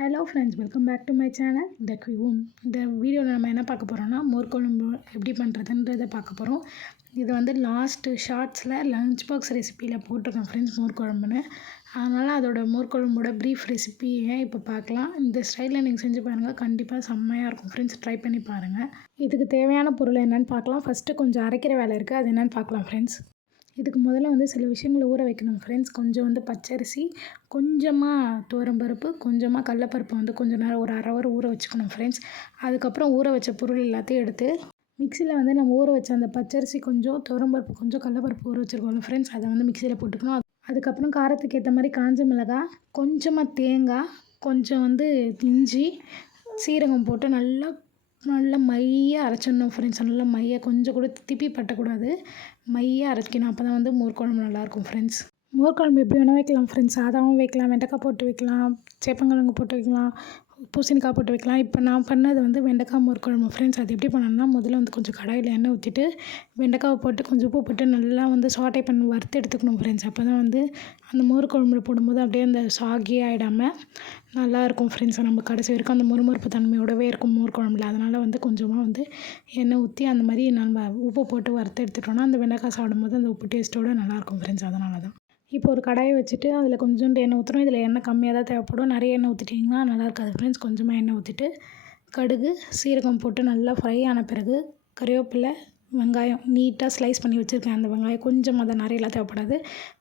Hello friends, welcome back to my channel the கியூம். இந்த வீடியோவில் நம்ம என்ன பார்க்க போகிறோம்னா, மோர் குழம்பு எப்படி பண்ணுறதுன்றதை பார்க்க போகிறோம். இது வந்து லாஸ்ட்டு ஷார்ட்ஸில் லஞ்ச் பாக்ஸ் ரெசிப்பியில் போட்டிருக்கேன் ஃப்ரெண்ட்ஸ், மோர் குழம்புன்னு. அதனால் அதோட மோர் குழம்போட ப்ரீஃப் ரெசிப்பியை இப்போ பார்க்கலாம். இந்த ஸ்டைலில் நீங்கள் செஞ்சு பாருங்கள், கண்டிப்பாக செம்மையாக இருக்கும் ஃப்ரெண்ட்ஸ். ட்ரை பண்ணி பாருங்கள். இதுக்கு தேவையான பொருள் என்னென்னு பார்க்கலாம். ஃபஸ்ட்டு கொஞ்சம் அரைக்கிற வேலை இருக்குது, அது என்னென்னு பார்க்கலாம் ஃப்ரெண்ட்ஸ். இதுக்கு முதல்ல வந்து சில விஷயங்களை ஊற வைக்கணும் ஃப்ரெண்ட்ஸ். கொஞ்சம் வந்து பச்சரிசி, கொஞ்சமாக துவரம்பருப்பு, கொஞ்சமாக கடலப்பருப்பு வந்து கொஞ்சம் நேரம் ஒரு அரை ஹவர் ஊற வச்சுக்கணும் ஃப்ரெண்ட்ஸ். அதுக்கப்புறம் ஊற வச்ச பொருள் எல்லாத்தையும் எடுத்து மிக்சியில் வந்து நம்ம ஊற வச்ச அந்த பச்சரிசி கொஞ்சம், துவரம்பருப்பு கொஞ்சம், கடலப்பருப்பு ஊற வச்சுருக்கோம்ல ஃப்ரெண்ட்ஸ், அதை வந்து மிக்சியில் போட்டுக்கணும். அதுக்கப்புறம் காரத்துக்கு ஏற்ற மாதிரி காஞ்ச மிளகாய், கொஞ்சமாக தேங்காய், கொஞ்சம் வந்து இஞ்சி, சீரகம் போட்டு நல்லா மையாக அரைச்சிடணும் ஃப்ரெண்ட்ஸ். நல்லா மையாக, கொஞ்சம் கூட திப்பி பட்டக்கூடாது, மையாக அரைக்கணும். அப்போ தான் வந்து மோர் குழம்பு நல்லாயிருக்கும் ஃப்ரெண்ட்ஸ். மோர் குழம்பு எப்படி வேணால் வைக்கலாம் ஃப்ரெண்ட்ஸ். சாதாவும் வைக்கலாம், வெண்டைக்காய் போட்டு வைக்கலாம், சேப்பங்கிழங்கு போட்டு வைக்கலாம், பூசணிக்காய் போட்டு வைக்கலாம். இப்போ நான் பண்ணது வந்து வெண்டைக்காய் மோர் குழம்பு ஃப்ரெண்ட்ஸ். அது எப்படி பண்ணணும்னா, முதல்ல வந்து கொஞ்சம் கடாயில் எண்ணெய் ஊற்றிட்டு வெண்டைக்காவை போட்டு கொஞ்சம் உப்பு போட்டு நல்லா வந்து சாட்டை பண்ணி வறுத்து எடுத்துக்கணும் ஃப்ரெண்ட்ஸ். அப்போ தான் வந்து அந்த மோர் குழம்புல போடும்போது அப்படியே அந்த சாகி ஆகிடாமல் நல்லாயிருக்கும் ஃப்ரெண்ட்ஸ். நம்ம கடைசி வரைக்கும் அந்த மொறுமொறுப்பு தன்மையோடவே இருக்கும் மோர் குழம்புல. அதனால் வந்து கொஞ்சமாக வந்து எண்ணெய் ஊற்றி அந்த மாதிரி நம்ம உப்பு போட்டு வறுத்து எடுத்துட்டோன்னா அந்த வெண்டைக்காய் சாப்பிடும்போது அந்த உப்பு டேஸ்ட்டோடு நல்லாயிருக்கும் ஃப்ரெண்ட்ஸ். அதனால தான் இப்போ ஒரு கடாயை வச்சுட்டு அதில் கொஞ்சோண்டு எண்ணெய் ஊற்றணும். இதில் எண்ணெய் கம்மியாக தான் தேவைப்படும். நிறைய எண்ணெய் ஊற்றிட்டிங்கன்னா நல்லா இருக்காது ஃப்ரெண்ட்ஸ். கொஞ்சமாக எண்ணெய் ஊற்றிட்டு கடுகு, சீரகம் போட்டு நல்லா ஃப்ரை ஆன பிறகு கறிவேப்பிலை, வெங்காயம் நீட்டாக ஸ்லைஸ் பண்ணி வச்சுருக்கேன். அந்த வெங்காயம் கொஞ்சம் அதை நிறையலாம் தேவைப்படாது.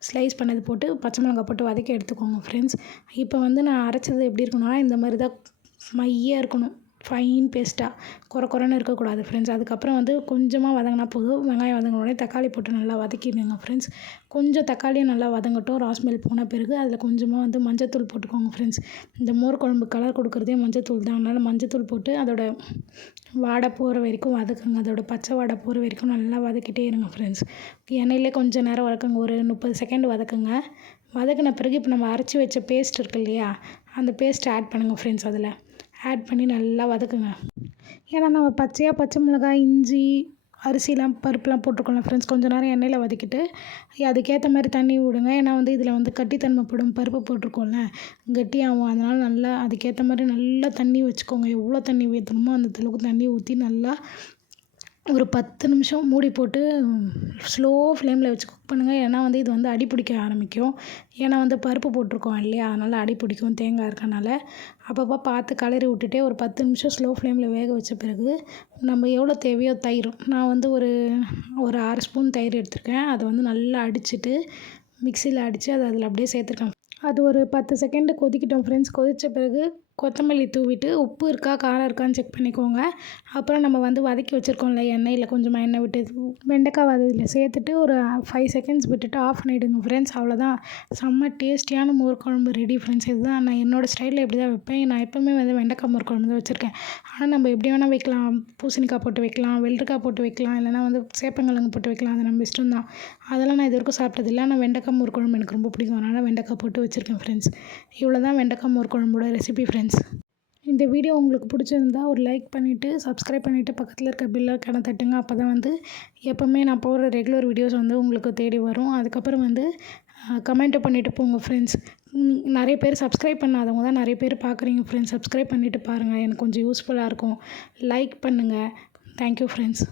ஸ்லைஸ் பண்ணது போட்டு பச்சை மிளகாய் போட்டு வதக்கி எடுத்துக்கோங்க ஃப்ரெண்ட்ஸ். இப்போ வந்து நான் அரைச்சது எப்படி இருக்கணும்னா, இந்த மாதிரி தான் மையாக இருக்கணும், ஃபைன் பேஸ்ட்டாக, குறன்னு இருக்கக்கூடாது ஃப்ரெண்ட்ஸ். அதுக்கப்புறம் வந்து கொஞ்சமாக வதங்கினா போதும். வெங்காயம் வதங்கினோடனே தக்காளி போட்டு நல்லா வதக்கிடுங்க ஃப்ரெண்ட்ஸ். கொஞ்சம் தக்காளியும் நல்லா வதங்கட்டும். ராஸ்மெல் போன பிறகு அதில் கொஞ்சமாக வந்து மஞ்சத்தூள் போட்டுக்கோங்க ஃப்ரெண்ட்ஸ். இந்த மோர் குழம்பு கலர் கொடுக்குறதே மஞ்சத்தூள் தான். அதனால் மஞ்சத்தூள் போட்டு அதோட வாடை போகிற வரைக்கும் வதக்குங்க. அதோட பச்சை வாடை போகிற வரைக்கும் நல்லா வதக்கிட்டே இருங்க ஃப்ரெண்ட்ஸ். எண்ணெயிலே கொஞ்சம் நேரம் வதக்குங்க, ஒரு 30 செகண்ட் வதக்குங்க. வதக்கின பிறகு இப்போ நம்ம அரைச்சி வச்ச பேஸ்ட் இருக்கு இல்லையா, அந்த பேஸ்ட்டை ஆட் பண்ணுங்கள் ஃப்ரெண்ட்ஸ். அதில் ஆட் பண்ணி நல்லா வதக்குங்க. ஏன்னா நம்ம பச்சை மிளகாய், இஞ்சி, அரிசிலாம் பருப்புலாம் போட்டிருக்கோம்ல ஃப்ரெண்ட்ஸ். கொஞ்சம் நேரம் எண்ணெயில் வதக்கிட்டு அதுக்கேற்ற மாதிரி தண்ணி விடுங்க. ஏன்னா வந்து இதில் வந்து கட்டித்தன்மை படும், பருப்பு போட்டிருக்கோம்ல, கட்டியாகும். அதனால் நல்லா அதுக்கேற்ற மாதிரி நல்லா தண்ணி வச்சுக்கோங்க. எவ்வளோ தண்ணி ஊற்றணுமோ அந்த அளவுக்கு தண்ணி ஊற்றி நல்லா ஒரு 10 நிமிஷம் மூடி போட்டு ஸ்லோ ஃப்ளேமில் வச்சு குக் பண்ணுங்கள். ஏன்னா வந்து இது வந்து அடி பிடிக்க ஆரம்பிக்கும். ஏன்னா வந்து பருப்பு போட்டிருக்கோம் இல்லையா, அதனால் அடி பிடிக்கும் தேங்காய் இருக்கனால. அப்பப்போ பார்த்து கிளறி விட்டுட்டே ஒரு 10 நிமிஷம் ஸ்லோ ஃப்ளேமில் வேக வச்ச பிறகு நம்ம எவ்வளோ தேவையோ தயிர், நான் வந்து ஒரு 1/2 ஸ்பூன் தயிர் எடுத்திருக்கேன். அதை வந்து நல்லா அடிச்சுட்டு மிக்சியில் அடித்து அதை அதில் அப்படியே சேர்த்துருக்கேன். அது ஒரு 10 செகண்டு கொதிக்கிட்டோம் ஃப்ரெண்ட்ஸ். கொதித்த பிறகு கொத்தமல்லி தூவிட்டு உப்பு இருக்கா காரம் இருக்கான்னு செக் பண்ணிக்கோங்க. அப்புறம் நம்ம வந்து வதக்கி வச்சுருக்கோம்ல எண்ணெயில், கொஞ்சமாக எண்ணெய் விட்டு வெண்டைக்காய் அதில் சேர்த்துட்டு ஒரு 5 செகண்ட்ஸ் விட்டுட்டு ஆஃப் பண்ணிவிடுங்க ஃப்ரெண்ட்ஸ். அவ்வளோதான், செம்ம டேஸ்டியான மோர் குழம்பு ரெடி ஃப்ரெண்ட்ஸ். இதுதான் நான் என்னோடய ஸ்டைலில் எப்படி தான் வைப்பேன். நான் எப்போவுமே வந்து வெண்டைக்காய் மோர் குழம்பு தான் வச்சுருக்கேன். ஆனால் நம்ம எப்படி வேணால் வைக்கலாம். பூசணிக்காய் போட்டு வைக்கலாம், வெள்ளரிக்காய் போட்டு வைக்கலாம், இல்லைனா வந்து சேப்பங்கிழங்கு போட்டு வைக்கலாம். அது நம்ம இஷ்டம் தான். அதெல்லாம் நான் இது வரைக்கும் சாப்பிட்டதில்லை. ஆனால் வெண்டைக்காய் மோர் குழம்பு எனக்கு ரொம்ப பிடிக்கும். அதனால் வெண்டைக்காய் போட்டு வச்சுருக்கேன் ஃப்ரெண்ட்ஸ். இவ்வளோ தான் வெண்டைக்காய் மோர் குழம்போட ரெசிபி ஃப்ரெண்ட்ஸ். இந்த வீடியோ உங்களுக்கு பிடிச்சிருந்தா ஒரு லைக் பண்ணிவிட்டு சப்ஸ்கிரைப் பண்ணிவிட்டு பக்கத்தில் இருக்க பெல் ஐகானை தட்டுங்க. அப்போ தான் வந்து எப்போவுமே நான் போடுற ரெகுலர் வீடியோஸ் வந்து உங்களுக்கு தேடி வரும். அதுக்கப்புறம் வந்து கமெண்ட்டு பண்ணிவிட்டு போங்க ஃப்ரெண்ட்ஸ். நிறைய பேர் சப்ஸ்கிரைப் பண்ணாதவங்க தான் நிறைய பேர் பார்க்குறீங்க ஃப்ரெண்ட்ஸ். சப்ஸ்கிரைப் பண்ணிவிட்டு பாருங்கள், எனக்கு கொஞ்சம் யூஸ்ஃபுல்லாக இருக்கும். லைக் பண்ணுங்கள். Thank you friends.